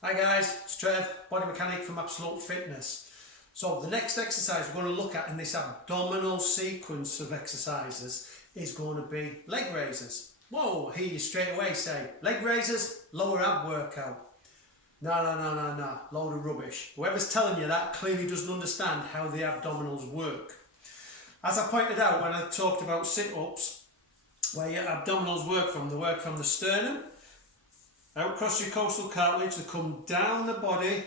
Hi guys, it's Trev, body mechanic from Absolute Fitness. So the next exercise we're going to look at in this abdominal sequence of exercises is going to be leg raises. Whoa, I hear you straight away say, leg raises, lower ab workout. No, load of rubbish. Whoever's telling you that clearly doesn't understand how the abdominals work. As I pointed out when I talked about sit-ups, where your abdominals work from, they work from the sternum, out across your costal cartilage, they come down the body,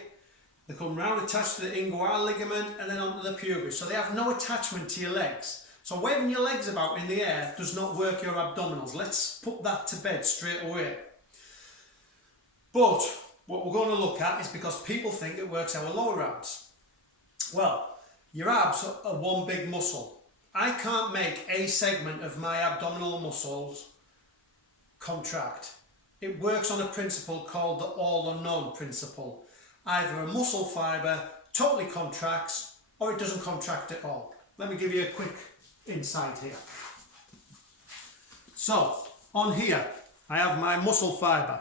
they come round attached to the inguinal ligament and then onto the pubis. So they have no attachment to your legs. So waving your legs about in the air does not work your abdominals. Let's put that to bed straight away. But what we're going to look at is because people think it works our lower abs. Well, your abs are one big muscle. I can't make a segment of my abdominal muscles contract. It works on a principle called the all or none principle. Either a muscle fibre totally contracts or it doesn't contract at all. Let me give you a quick insight here. So, on here, I have my muscle fibre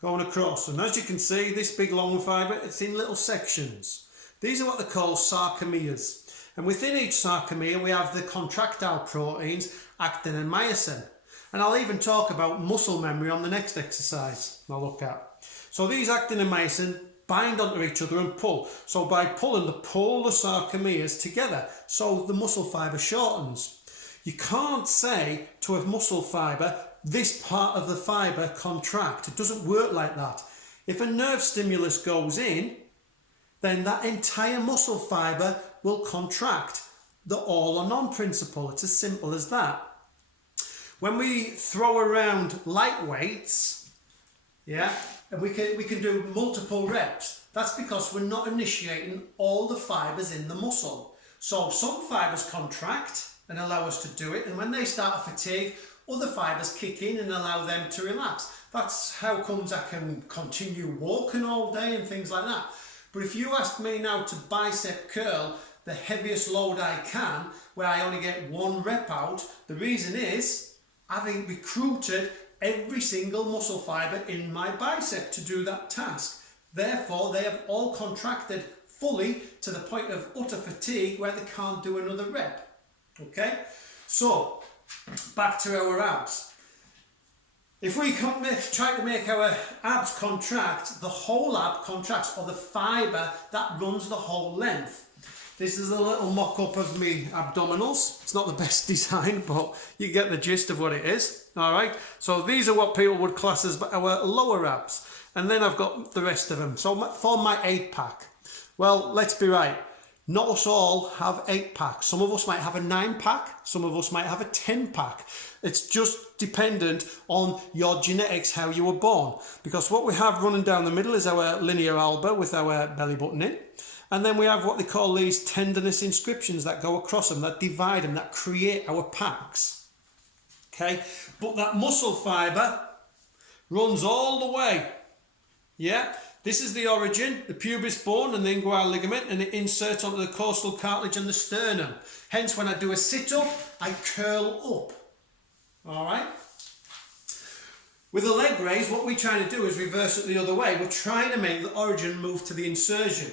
going across. And as you can see, this big long fibre, it's in little sections. These are what they call sarcomeres. And within each sarcomere, we have the contractile proteins, actin and myosin. And I'll even talk about muscle memory on the next exercise I'll look at. So these actin and myosin bind onto each other and pull. So by pulling, they pull the sarcomeres together so the muscle fibre shortens. You can't say to a muscle fibre, this part of the fibre contract. It doesn't work like that. If a nerve stimulus goes in, then that entire muscle fibre will contract. The all or none principle. It's as simple as that. When we throw around light weights, and we can do multiple reps, that's because we're not initiating all the fibres in the muscle. So some fibres contract and allow us to do it, and when they start to fatigue, other fibres kick in and allow them to relax. That's how comes I can continue walking all day and things like that. But if you ask me now to bicep curl the heaviest load I can, where I only get one rep out, the reason is having recruited every single muscle fibre in my bicep to do that task. Therefore, they have all contracted fully to the point of utter fatigue where they can't do another rep. Okay? So, back to our abs. If we try to make our abs contract, the whole ab contracts, or the fibre that runs the whole length. This is a little mock-up of me abdominals. It's not the best design, but you get the gist of what it is. All right. So these are what people would class as our lower abs. And then I've got the rest of them. So for my 8-pack, well, let's be right. Not us all have 8-packs. Some of us might have a 9-pack. Some of us might have a 10-pack. It's just dependent on your genetics, how you were born. Because what we have running down the middle is our linear alba with our belly button in. And then we have what they call these tenderness inscriptions that go across them, that divide them, that create our packs. Okay, but that muscle fibre runs all the way. Yeah, this is the origin, the pubis bone and the inguinal ligament, and it inserts onto the costal cartilage and the sternum. Hence, when I do a sit-up, I curl up. All right. With a leg raise, what we're trying to do is reverse it the other way. We're trying to make the origin move to the insertion.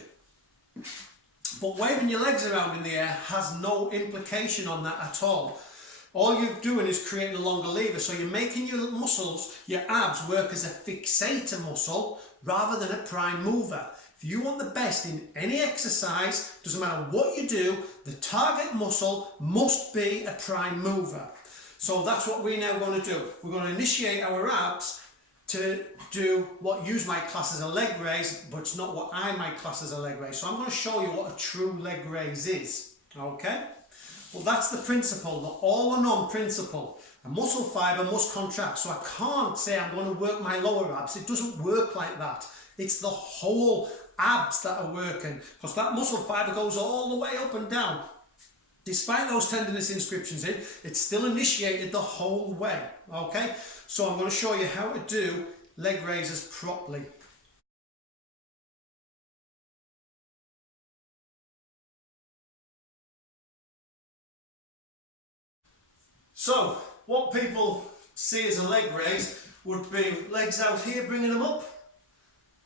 But waving your legs around in the air has no implication on that at all. All you're doing is creating a longer lever, so you're making your muscles, your abs, work as a fixator muscle rather than a prime mover. If you want the best in any exercise, doesn't matter what you do, the target muscle must be a prime mover. So that's what we're now going to do. We're going to initiate our abs to do what you might class as a leg raise, but it's not what I might class as a leg raise. So I'm going to show you what a true leg raise is. Okay? Well, that's the principle, the all or none principle. A muscle fibre must contract. So I can't say I'm going to work my lower abs. It doesn't work like that. It's the whole abs that are working, because that muscle fibre goes all the way up and down. Despite those tenderness inscriptions in, it's still initiated the whole way. Okay? So I'm going to show you how to do leg raises properly. So, what people see as a leg raise would be legs out here, bringing them up,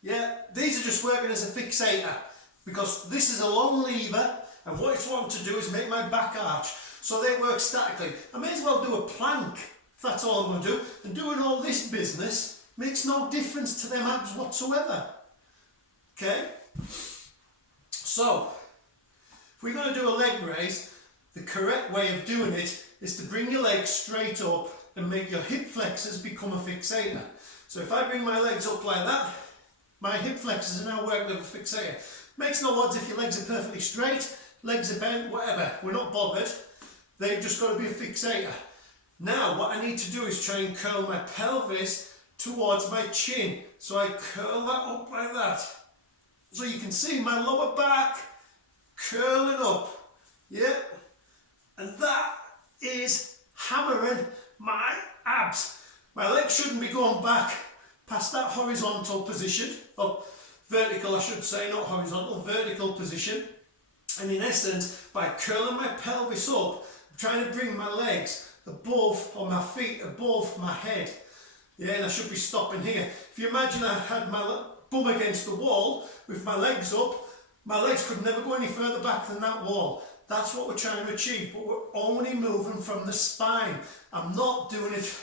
Yeah, these are just working as a fixator because this is a long lever and what it's wanting to do is make my back arch. So they work statically. I may as well do a plank if that's all I'm going to do. And doing all this business makes no difference to them abs whatsoever. Okay? So, if we're going to do a leg raise, the correct way of doing it is to bring your legs straight up and make your hip flexors become a fixator. So if I bring my legs up like that, my hip flexors are now working with a fixator. Makes no odds if your legs are perfectly straight, legs are bent, whatever. We're not bothered. They've just got to be a fixator. Now what I need to do is try and curl my pelvis towards my chin. So I curl that up like that. So you can see my lower back curling up. Yeah? And that is hammering my abs. My legs shouldn't be going back past that horizontal position, or vertical I should say, not horizontal, vertical position. And in essence, by curling my pelvis up, I'm trying to bring my legs above, or my feet above my head. Yeah, and I should be stopping here. If you imagine I had my bum against the wall with my legs up, my legs could never go any further back than that wall. That's what we're trying to achieve, but we're only moving from the spine. I'm not doing it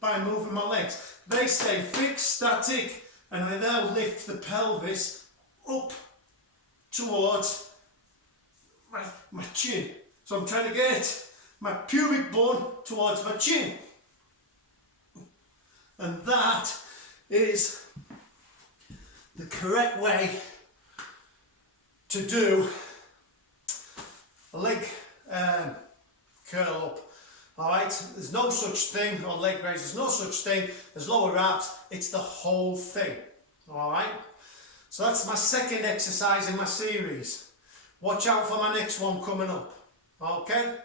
by moving my legs. They stay fixed, static, and I now lift the pelvis up towards my chin. So I'm trying to get my pubic bone towards my chin. And that is the correct way to do a leg curl up. Alright, there's no such thing on leg raise, there's no such thing as lower abs, it's the whole thing. Alright, so that's my second exercise in my series. Watch out for my next one coming up. Okay?